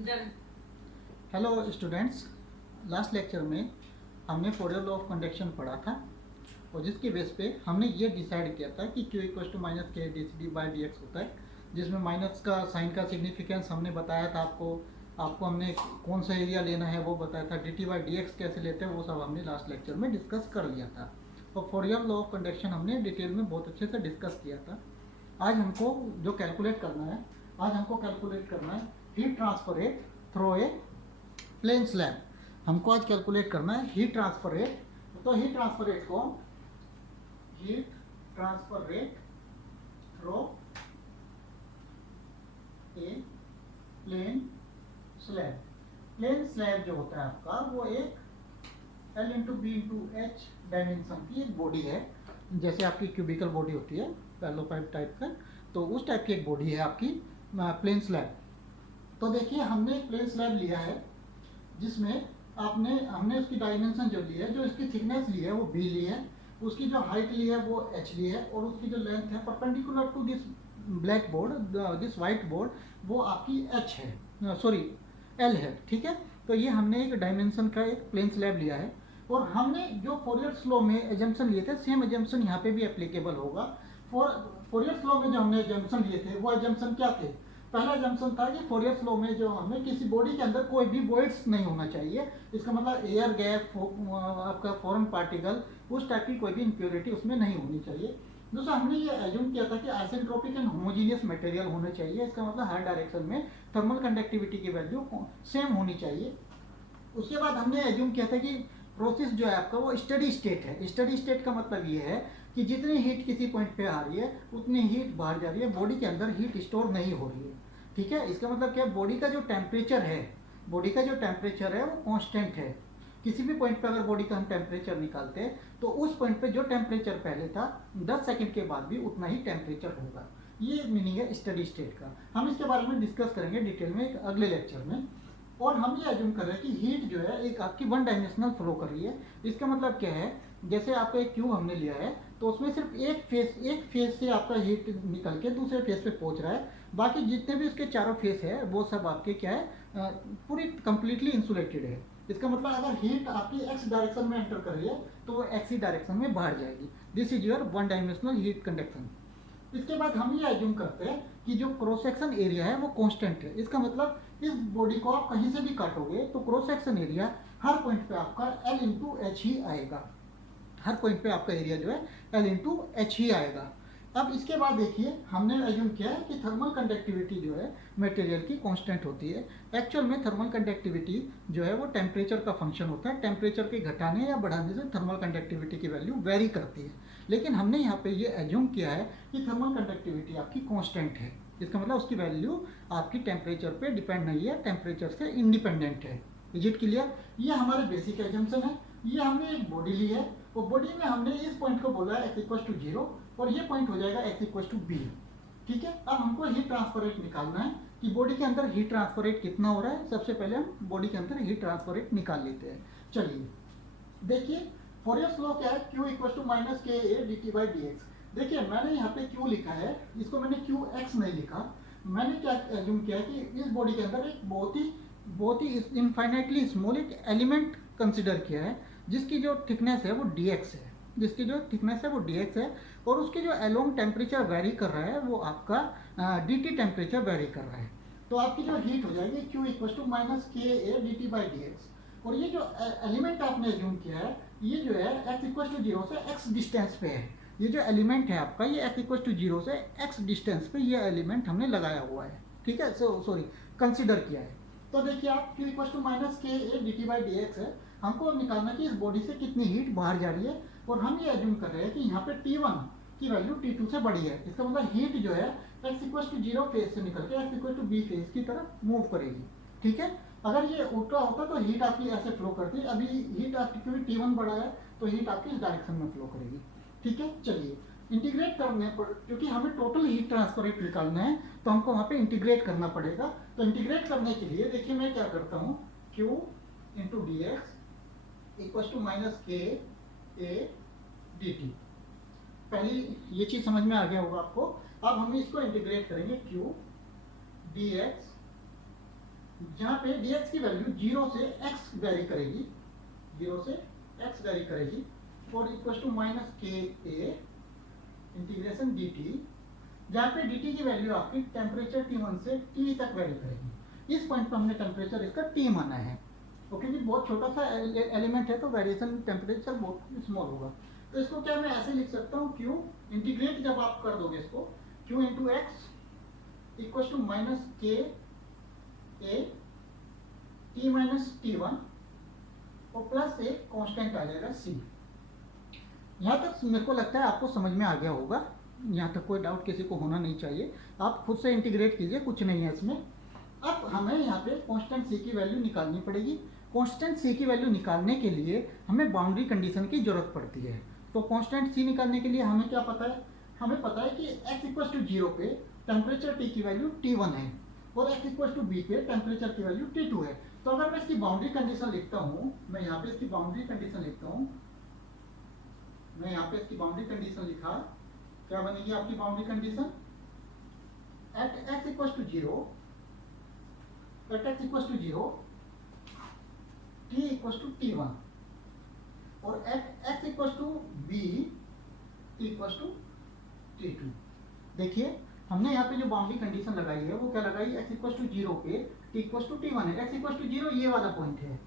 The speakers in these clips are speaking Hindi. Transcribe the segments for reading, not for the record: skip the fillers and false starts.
हेलो स्टूडेंट्स, लास्ट लेक्चर में हमने फोरियर लॉ ऑफ कंडक्शन पढ़ा था और जिसके बेस पे हमने ये डिसाइड किया था कि Q equal to minus K D C D by D X होता है, जिसमें माइनस का साइन का सिग्निफिकेंस हमने बताया था आपको हमने कौन सा एरिया लेना है वो बताया था, D T by D x कैसे लेते हैं वो सब हमने लास्ट लेक्चर में डिस्कस कर लिया था और फोरियर लॉ ऑफ कंडक्शन हमने डिटेल में बहुत अच्छे से डिस्कस किया था। आज हमको जो कैलकुलेट करना है, heat transfer rate through a plane slab. हमको आज कैलकुलेट करना है हीट ट्रांसफर रेट। तो heat transfer rate through a plane slab जो होता है आपका वो एक L into B into H dimension की एक बॉडी है। जैसे आपकी क्यूबिकल बॉडी होती है पैलोपाइप टाइप का, तो उस टाइप की एक बॉडी है आपकी प्लेन स्लैब। तो देखिए हमने एक प्लेन स्लैब लिया है जिसमें हमने उसकी डायमेंशन जो ली है, जो इसकी थिकनेस ली है वो b ली है, उसकी जो हाइट ली है वो h ली है और उसकी जो लेंथ है perpendicular to this blackboard, this whiteboard, वो आपकी h है, सॉरी l है। ठीक है, तो ये हमने एक डायमेंशन का एक प्लेन स्लैब लिया है और हमने जो फोरियर लॉ में एजम्पशन लिए थे सेम एजम्पशन यहाँ पे भी एप्लीकेबल होगा। फोरियर लॉ में जो हमने एजम्पशन लिए थे वो एजम्पशन क्या थे? पहला एजम्पशन था कि फोरियर लॉ में जो हमें किसी बॉडी के अंदर कोई भी वॉइड्स नहीं होना चाहिए। इसका मतलब एयर गैप, आपका फॉरेन पार्टिकल, उस टाइप की कोई भी इम्प्योरिटी उसमें नहीं होनी चाहिए। दूसरा हमने ये एज्यूम किया था कि आइसेंट्रोपिक एंड होमोजीनियस मटेरियल होने चाहिए। इसका मतलब हर डायरेक्शन में थर्मल कंडक्टिविटी की वैल्यू सेम होनी चाहिए। उसके बाद हमने एज्यूम किया था कि प्रोसेस जो है आपका वो स्टडी स्टेट है। स्टडी स्टेट का मतलब ये है कि जितनी हीट किसी पॉइंट पे आ रही है उतनी हीट बाहर जा रही है, बॉडी के अंदर हीट स्टोर नहीं हो रही है। ठीक है, इसका मतलब क्या, बॉडी का जो टेम्परेचर है वो कांस्टेंट है। किसी भी पॉइंट पे अगर बॉडी का हम टेम्परेचर निकालते हैं तो उस पॉइंट पे जो टेम्परेचर पहले था 10 सेकंड के बाद भी उतना ही टेम्परेचर होगा। ये मीनिंग है स्टडी स्टेट का। हम इसके बारे में डिस्कस करेंगे डिटेल में एक अगले लेक्चर में। और हम ये एज्यूम कर रहे हैं कि हीट जो है एक आपकी वन डायमेंशनल फ्लो कर रही है। इसका मतलब क्या है, जैसे आपका एक क्यूब हमने लिया है तो उसमें सिर्फ एक फेस से आपका हीट निकल के दूसरे फेस पे पहुंच रहा है, बाकी जितने भी उसके चारों फेस है वो सब आपके क्या है, पूरी कंप्लीटली इंसुलेटेड है। इसका मतलब अगर हीट आपकी एक्स डायरेक्शन में एंटर कर रही है तो वो एक्स ही डायरेक्शन में बाहर जाएगी। This is your one dimensional heat conduction. इसके बाद हम ये एज्यूम करते हैं कि जो क्रॉस सेक्शन एरिया है वो कांस्टेंट है। इसका मतलब इस बॉडी को आप कहीं से भी काटोगे तो क्रॉस सेक्शन एरिया हर पॉइंट पे आपका L इंटू एच ही आएगा। हर पॉइंट पे आपका एरिया जो है L इंटू एच ही आएगा। अब इसके बाद देखिए हमने एज्यूम किया है कि थर्मल कंडक्टिविटी जो है मटेरियल की कांस्टेंट होती है। एक्चुअल में थर्मल कंडक्टिविटी जो है वो टेम्परेचर का फंक्शन होता है। टेम्परेचर के घटाने या बढ़ाने से थर्मल कंडक्टिविटी की वैल्यू वेरी करती है, लेकिन हमने यहाँ पे ये एज्यूम किया है कि थर्मल कंडक्टिविटी आपकी कांस्टेंट है। इसका मतलब उसकी वैल्यू आपकी टेम्परेचर पे डिपेंड नहीं है, टेम्परेचर से इंडिपेंडेंट है। Is it clear? ये हमारे बेसिक एजम्पशन है। ये हमने एक बॉडी ली है और बॉडी में हमने इस पॉइंट को बोला है एक्स इक्वल टू 0 और ये पॉइंट हो जाएगा एक्स इक्वल टू बी। ठीक है, अब हमको हीट ट्रांसफर रेट निकालना है कि बॉडी के अंदर हीट ट्रांसफर रेट कितना हो रहा है। सबसे पहले हम बॉडी के अंदर हीट ट्रांसफर रेट निकाल लेते हैं। चलिए देखिए, फोरियर लॉ क्या है, Q equal to minus K A D T by D x. देखिए मैंने यहाँ पे Q लिखा है, इसको मैंने QX नहीं लिखा। मैंने क्या एज्यूम किया कि इस बॉडी के अंदर एक बहुत ही इनफाइनाइटली स्मॉल एक एलिमेंट कंसिडर किया है जिसकी जो थिकनेस है वो dx है, और उसकी जो एलोंग टेम्परेचर वेरी कर रहा है वो आपका dt टेम्परेचर वेरी कर रहा है। तो आपकी जो हीट हो जाएगी Q equal to minus K A D T by D x. और ये जो एलिमेंट आपने एज्यूम किया है ये जो है x इक्वल टू 0 से x डिस्टेंस पे है। ये जो एलिमेंट है आपका ये x इक्वल टू 0 से x डिस्टेंस पे ये एलिमेंट हमने लगाया हुआ है। ठीक है, सॉरी कंसिडर किया है। तो देखिए आप Q equal to minus K A D T by D x है। हमको अब निकालना कि इस बॉडी से कितनी हीट बाहर जा रही है और हम ये एज्यूम कर रहे हैं कि यहाँ पे T1 की वैल्यू T2 से बड़ी है। इसका मतलब हीट जो है x इक्वल टू 0 फेज से निकल के x equal to b phase की तरफ मूव करेगी। ठीक है, अगर ये उल्टा होता तो हीट आपकी ऐसे फ्लो करती। अभी हीट आपकी क्योंकि T1 बड़ा है तो हीट आपकी इस डायरेक्शन में फ्लो करेगी। ठीक है, चलिए इंटीग्रेट करने पर, क्योंकि हमें टोटल हीट ट्रांसफर रेट निकालना है तो हमको वहाँ पे इंटीग्रेट करना पड़ेगा। तो इंटीग्रेट करने के लिए देखिए मैं क्या करता हूँ, Q into D X equal to minus K A D T. पहली ये चीज़ समझ में आ गया होगा आपको। अब हम इसको इंटीग्रेट करेंगे Q डी एक्स जहाँ पे dx की वैल्यू 0 से x वेरी करेगी, 0 से x वेरी करेगी, और equal to minus K a integration D T, जहाँ पे डी टी की वैल्यू आपकी टेम्परेचर T1 से T तक वेरी करेगी। इस पॉइंट पर हमने टेम्परेचर इसका T माना है, ओके जी, बहुत छोटा सा एलिमेंट है तो वेरिएशन टेम्परेचर बहुत स्मॉल होगा। तो इसको क्या मैं ऐसे लिख सकता हूँ, Q इंटीग्रेट जब आप कर दोगे इसको, Q into X equal to minus K A T minus T1 और प्लस एक कांस्टेंट आ जाएगा C। यहाँ तक मेरे को लगता है आपको समझ में आ गया होगा, यहाँ तक कोई डाउट किसी को होना नहीं चाहिए। आप खुद से इंटीग्रेट कीजिए, कुछ नहीं है इसमें। अब हमें यहाँ पे कांस्टेंट C की वैल्यू निकालनी पड़ेगी। कांस्टेंट C की वैल्यू निकालने के लिए हमें बाउंड्री कंडीशन की जरूरत पड़ती है। तो कांस्टेंट C निकालने के लिए हमें क्या पता है, हमें पता है कि x इक्वल टू 0 पे टेम्परेचर T की वैल्यू T1 है और x इक्वल टू B पे टेम्परेचर की वैल्यू T2 है। तो अगर मैं इसकी बाउंड्री कंडीशन लिखता हूँ, मैं यहाँ पे इसकी बाउंड्री कंडीशन लिखता हूँ, मैं यहाँ पे इसकी बाउंड्री कंडीशन लिखा, क्या बनेगी आपकी boundary condition, at x equal to 0, at x equal to 0 t equal to T1 और at x equal to B equal to T2। देखिए हमने यहाँ पे जो बाउंड्री कंडीशन लगाई है वो क्या लगाई, x इक्वल टू 0 पे t इक्वल टू T1 है, x इक्वल टू 0 ये वाला पॉइंट है,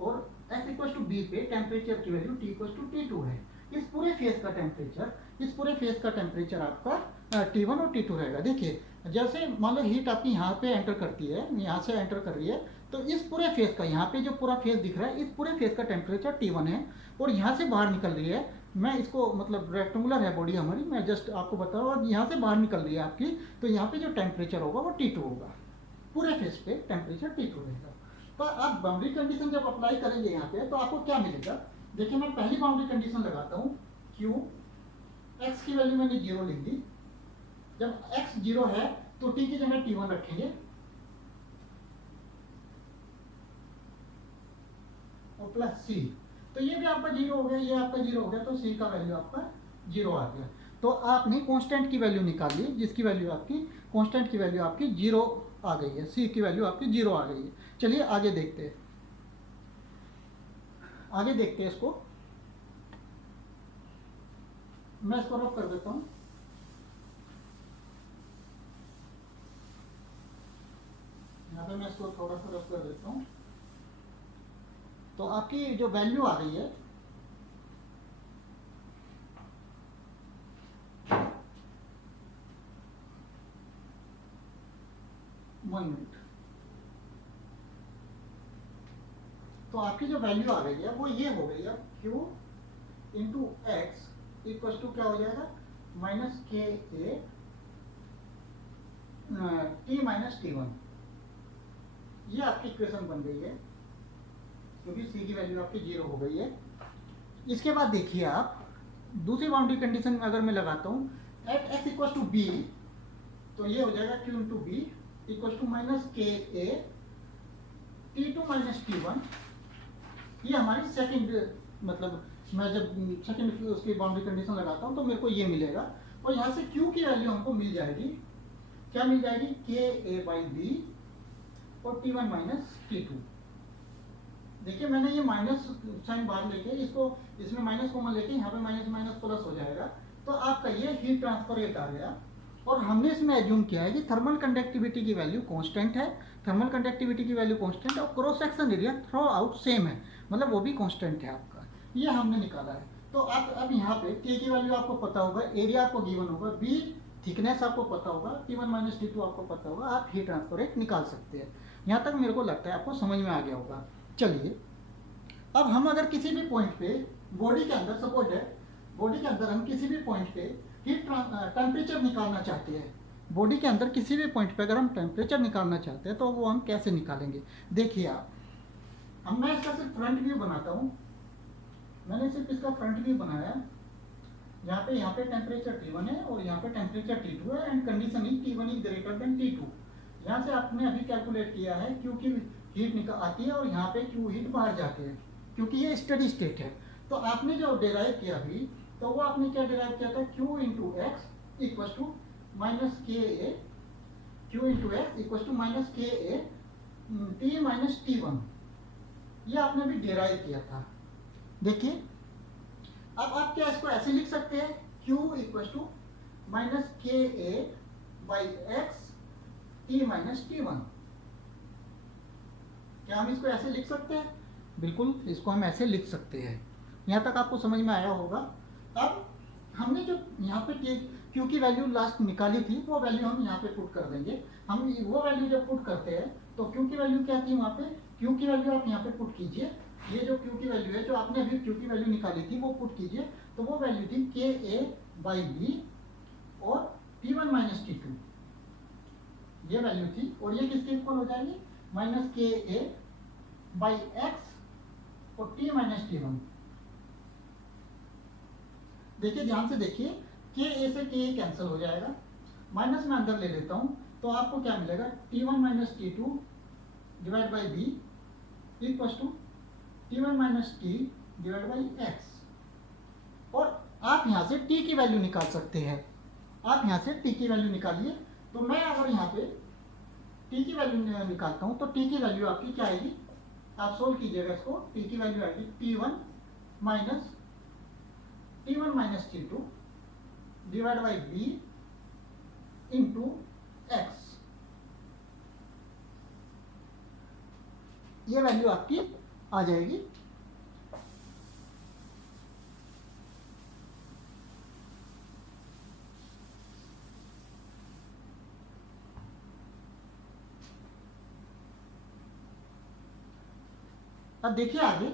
और x इक्वल टू B पे टेम्परेचर की value t equal to T2 है। इस पूरे फेज का टेम्परेचर आपका T1 और T2 रहेगा। देखिए जैसे मान लो हीट आपकी यहाँ पे एंटर करती है, यहाँ से एंटर कर रही है, तो इस पूरे फेज का, यहाँ पे जो पूरा फेज दिख रहा है, इस पूरे फेज का टेम्परेचर T1 है, और यहाँ से बाहर निकल रही है, मैं इसको मतलब रेक्टेंगुलर है बॉडी हमारी, मैं जस्ट आपको बता रहा हूँ, और यहाँ से बाहर निकल रही है आपकी, तो यहाँ पे जो टेम्परेचर होगा वो T2 होगा, पूरे फेज पे टेम्परेचर T2 रहेगा। तो आप बाउंड्री कंडीशन जब अप्लाई करेंगे यहाँ पे तो आपको क्या मिलेगा, देखिए मैं पहली बाउंड्री कंडीशन लगाता हूँ, Q x की वैल्यू मैंने 0 लिख दी, जब x 0 है तो t की जगह T1 रखेंगे और प्लस C, तो ये भी आपका 0 हो गया, ये आपका 0 हो गया, तो C का वैल्यू आपका 0 आ गया। तो आपने कांस्टेंट की वैल्यू निकाल ली, जिसकी वैल्यू आपकी कांस्टेंट की वैल्यू आपकी 0 आ गई है, C की वैल्यू आपकी 0 आ गई है। चलिए आगे देखते हैं, आगे देखते हैं इसको, मैं इसको रफ कर देता हूँ। यहाँ पे मैं इसको थोड़ा सा रफ कर देता हूँ। तो आपकी जो वैल्यू आ रही है, वन मिनट, तो आपकी जो वैल्यू आ रही है वो ये हो गई है, Q into X equal to क्या हो जाएगा, minus K A T minus T1, ये आपकी इक्वेशन बन गई है, क्योंकि C की वैल्यू आपकी 0 हो गई है। इसके बाद देखिए आप दूसरी बाउंड्री कंडीशन अगर मैं लगाता हूँ, at x equal to B, तो ये हो जाएगा Q into B equal to minus K A T2 minus T1, ये हमारी सेकंड, मतलब मैं जब सेकंड उसकी बाउंड्री कंडीशन लगाता हूँ तो मेरे को ये मिलेगा, और यहाँ से Q की वैल्यू हमको मिल जाएगी, क्या मिल जाएगी, के ए बाई बी और T1 माइनस T2। देखिए मैंने ये माइनस साइन बाहर लेके इसको, इसमें माइनस कॉमन लेके यहाँ पे माइनस माइनस प्लस हो जाएगा, तो आपका ये हीट ट्रांसफर रेट आ गया। और हमने इसमें एज्यूम किया है कि थर्मल कंडक्टिविटी की वैल्यू कांस्टेंट है, थर्मल कंडक्टिविटी की वैल्यू कांस्टेंट है, और cross section area throughout same है, मतलब वो भी कांस्टेंट है आपका, ये हमने निकाला है। तो आप अब यहाँ पे K की वैल्यू आपको पता होगा, एरिया आपको गिवन होगा, B थिकनेस आपको पता होगा, T1 माइनस T2 आपको पता होगा, आप हीट ट्रांसफर रेट निकाल सकते हैं। यहाँ तक मेरे को लगता है आपको समझ में आ गया होगा। चलिए अब हम अगर किसी भी पॉइंट पे बॉडी के अंदर, सपोज है बॉडी के अंदर हम किसी भी पॉइंट पे हीट टेम्परेचर निकालना चाहते हैं, बॉडी के अंदर किसी भी पॉइंट पे अगर हम टेम्परेचर निकालना चाहते हैं तो वो हम कैसे निकालेंगे। देखिए आप, अब मैं इसका सिर्फ फ्रंट व्यू बनाता हूँ, मैंने सिर्फ इसका फ्रंट व्यू बनाया, यहाँ पे टेम्परेचर T1 है और यहाँ पे टेम्परेचर T2 है, and condition is T1 is greater than T2। यहाँ से आपने अभी कैलकुलेट किया है क्योंकि हीट निकल आती है और यहाँ पे Q हीट बाहर जाती है, क्योंकि ये स्टडी स्टेट है। तो आपने जो डिराइव किया अभी, तो वो आपने क्या डिराइव किया था, Q into X equal to minus K A, Q into X equal to minus K A T minus T one, ये आपने भी डेराइव किया था। देखिए अब आप क्या इसको ऐसे लिख सकते हैं, Q equal to minus K A by X T minus T one. क्या हम इसको ऐसे लिख सकते हैं? बिल्कुल, इसको हम ऐसे लिख सकते हैं। यहाँ तक आपको समझ में आया होगा। अब हमने जो यहाँ पे Q की वैल्यू लास्ट निकाली थी, वो वैल्यू हम यहाँ पे पुट कर देंगे। हम वो वैल्यू जब पुट करते हैं तो Q की वैल्यू क्या थी वहाँ पे, Q की वैल्यू आप यहाँ पे पुट कीजिए। ये जो Q की वैल्यू है, जो आपने अभी Q की वैल्यू निकाली थी, वो पुट कीजिए। तो वो वैल्यू थी के ए बाई बी और T one minus T two, ये वैल्यू थी। और ये किसके इक्वल हो जाएगी, minus K A by X और टी माइनस टी वन। देखिए ध्यान से देखिए, के ए से के ए कैंसिल हो जाएगा, माइनस में अंदर ले लेता हूं तो आपको क्या मिलेगा, T one minus T two divide by B equal to T one minus T divide by X. और आप यहां से t की वैल्यू निकाल सकते हैं। आप यहां से t की वैल्यू निकालिए। तो मैं अगर यहाँ पे t की वैल्यू निकालता हूं तो t की वैल्यू आपकी क्या आएगी, आप सोल्व कीजिएगा इसको। t की वैल्यू आएगी T one minus T two divide by B into X. ये वैल्यू आपकी आ जाएगी। अब देखिए आगे,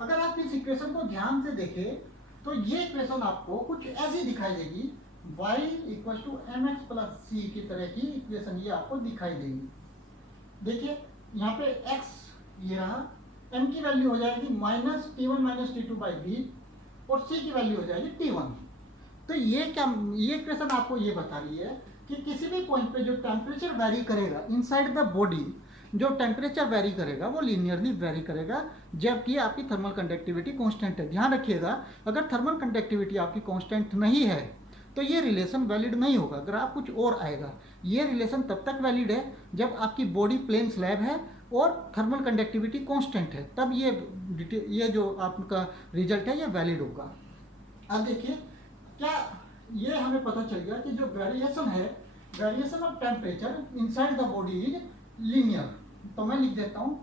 अगर आप इस इक्वेशन को ध्यान से देखें तो ये इक्वेशन आपको कुछ ऐसी दिखाई देगी, y equal to M X plus C की तरह की इक्वेशन ये आपको दिखाई देगी। देखिए यहाँ पे x ये रहा, m की वैल्यू हो जाएगी minus T one minus T two by B और c की वैल्यू हो जाएगी टी वन। तो ये क्या, ये इक्वेशन आपको ये बता रही है कि किसी भी पॉइंट पे जो टेम्परेचर वेरी करेगा इनसाइड द बॉडी, जो टेम्परेचर वेरी करेगा वो लीनियरली वेरी करेगा, जबकि आपकी थर्मल कंडक्टिविटी कांस्टेंट है। ध्यान रखिएगा, अगर थर्मल कंडक्टिविटी आपकी कांस्टेंट नहीं है तो ये रिलेशन वैलिड नहीं होगा, ग्राफ कुछ और आएगा। ये रिलेशन तब तक वैलिड है जब आपकी बॉडी प्लेन स्लैब है और थर्मल कंडक्टिविटी कांस्टेंट है, तब ये जो आपका रिजल्ट है ये वैलिड होगा। अब देखिए क्या ये हमें पता चल गया कि जो वेरिएशन है, variation of temperature inside the body is linear. तो मैं लिख देता हूं,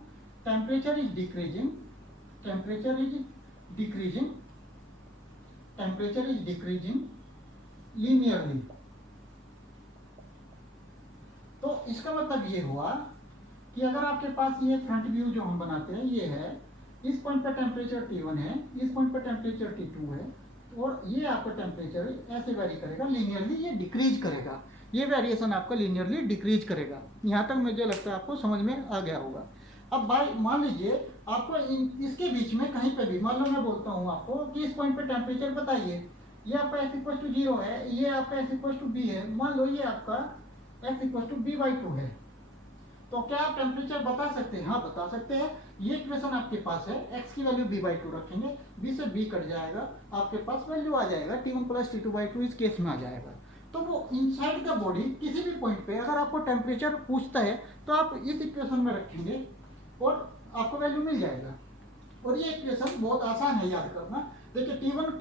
temperature is decreasing, temperature is decreasing, temperature is decreasing linearly. तो इसका मतलब ये हुआ कि अगर आपके पास ये फ्रंट व्यू जो हम बनाते हैं ये है, इस पॉइंट पर टेम्परेचर T1 है, इस पॉइंट पर टेम्परेचर T2 है, और ये आपका टेम्परेचर ऐसे वेरी करेगा, लीनियरली ये डिक्रीज करेगा। ये वेरिएशन आपका लीनियरली डिक्रीज करेगा। यहाँ तक मुझे लगता है आपको समझ में आ गया होगा। अब बाय मान लीजिए आपको इसके बीच में कहीं पे भी, मान लो मैं बोलता हूँ आपको कि इस पॉइंट पे टेम्परेचर बताइए, ये आपका x इक्वल टू 0 है, ये आपका x इक्वल टू b है, मान लो ये आपका x equal to b by 2 है, तो क्या आप टेम्परेचर बता सकते हैं? हाँ बता सकते हैं। ये इक्वेशन आपके पास है, x की वैल्यू b बाई 2 रखेंगे, b से b कट जाएगा, आपके पास वैल्यू आ जाएगा t1 प्लस t2 बाई 2 इस केस में आ जाएगा। तो वो इनसाइड द बॉडी किसी भी पॉइंट पे अगर आपको टेम्परेचर पूछता है तो आप इस इक्वेशन में रखेंगे और आपको वैल्यू मिल जाएगा। और ये इक्वेशन बहुत आसान है याद करना। देखिए T1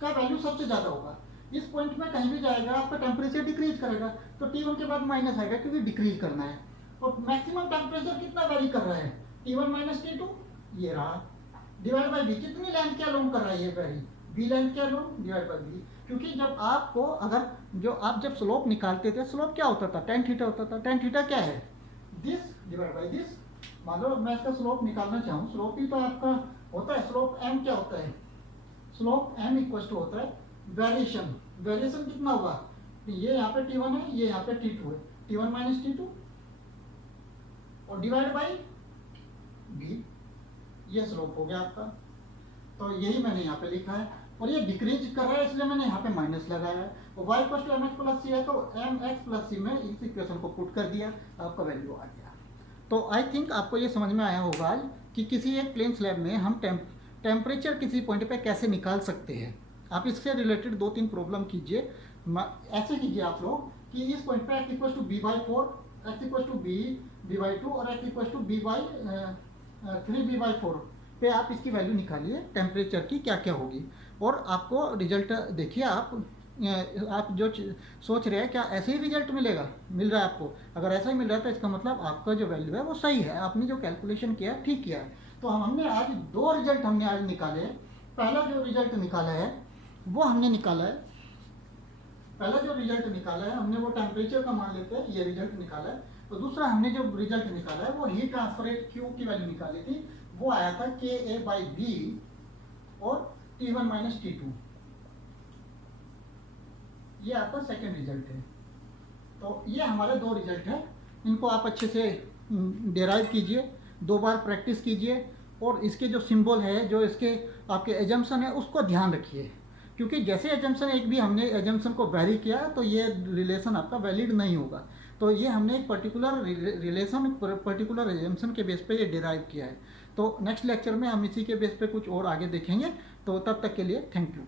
का वैल्यू सबसे ज़्यादा होगा, इस पॉइंट में कहीं भी जाएगा आपका टेम्परेचर डिक्रीज करेगा, तो T1 के बाद माइनस आएगा क्योंकि डिक्रीज करना है। और मैक्सिमम टेम्परेचर कितना वेरी कर रहा है, T1 माइनस T2 ये रहा, डिवाइड बाई बी, कितनी लेंथ क्या लॉन्ग कर रहा है ये वेरी, बी लेंथ क्या लॉन्ग डिवाइड बाई बी। क्योंकि जब आपको अगर जो आप जब स्लोप निकालते थे, स्लोप क्या होता था, tan थीटा होता था। tan थीटा क्या है, दिस डिवाइड बाई दिस। मान लो मैं इसका स्लोप निकालना चाहूँ, स्लोप ही तो आपका होता है, स्लोप m क्या होता है, स्लोप m इक्वल टू होता है वेरिएशन। वेरिएशन कितना होगा, ये यहाँ पे T1 है, ये यहाँ पे T2 है, T1 माइनस T2 और डिवाइड बाई b, ये स्लोप हो गया आपका। तो यही मैंने यहाँ पे लिखा है, और ये डिक्रीज कर रहा है इसलिए मैंने यहाँ पे माइनस लगाया है। और y equal to mx plus C है, तो mx प्लस सी में इस इक्वेशन को पुट कर दिया, आपका वैल्यू आ गया। तो आई थिंक आपको ये समझ में आया होगा आज कि किसी एक प्लेन स्लैब में हम टेम्परेचर किसी पॉइंट पे कैसे निकाल सकते हैं। आप इससे रिलेटेड 2-3 प्रॉब्लम कीजिए। ऐसे कीजिए आप लोग कि इस पॉइंट पे x equal to b by 4 X equal to B B by two और X equal to B by 3b/4 पे आप इसकी वैल्यू निकालिए टेम्परेचर की क्या क्या होगी, और आपको रिजल्ट देखिए। आप जो सोच रहे हैं क्या ऐसे ही रिजल्ट मिलेगा, मिल रहा है आपको? अगर ऐसा ही मिल रहा है तो इसका मतलब आपका जो वैल्यू है वो सही है, आपने जो कैलकुलेशन किया है ठीक किया है। तो हमने आज दो रिजल्ट हमने आज निकाले। पहला जो रिजल्ट निकाला है वो हमने निकाला है, पहला जो रिजल्ट निकाला है हमने वो टेम्परेचर का मान लेते हैं, ये रिजल्ट निकाला है। तो दूसरा हमने जो रिजल्ट निकाला है वो हीट ट्रांसफर रेट क्यू की वैल्यू निकाली थी, वो आया था KA/B और T1 - T2। ये आपका सेकेंड रिजल्ट है। तो ये हमारे दो रिजल्ट हैं, इनको आप अच्छे से डेराइव कीजिए, दो बार प्रैक्टिस कीजिए, और इसके जो सिंबल है, जो इसके आपके एजम्पशन है, उसको ध्यान रखिए, क्योंकि जैसे एजम्पशन एक भी हमने एजम्पशन को वेरी किया तो ये रिलेशन आपका वैलिड नहीं होगा। तो ये हमने एक पर्टिकुलर रिलेशन पर्टिकुलर एजम्पशन के बेस पे ये डिराइव किया है। तो नेक्स्ट लेक्चर में हम इसी के बेस पे कुछ और आगे देखेंगे। तो तब तक के लिए थैंक यू।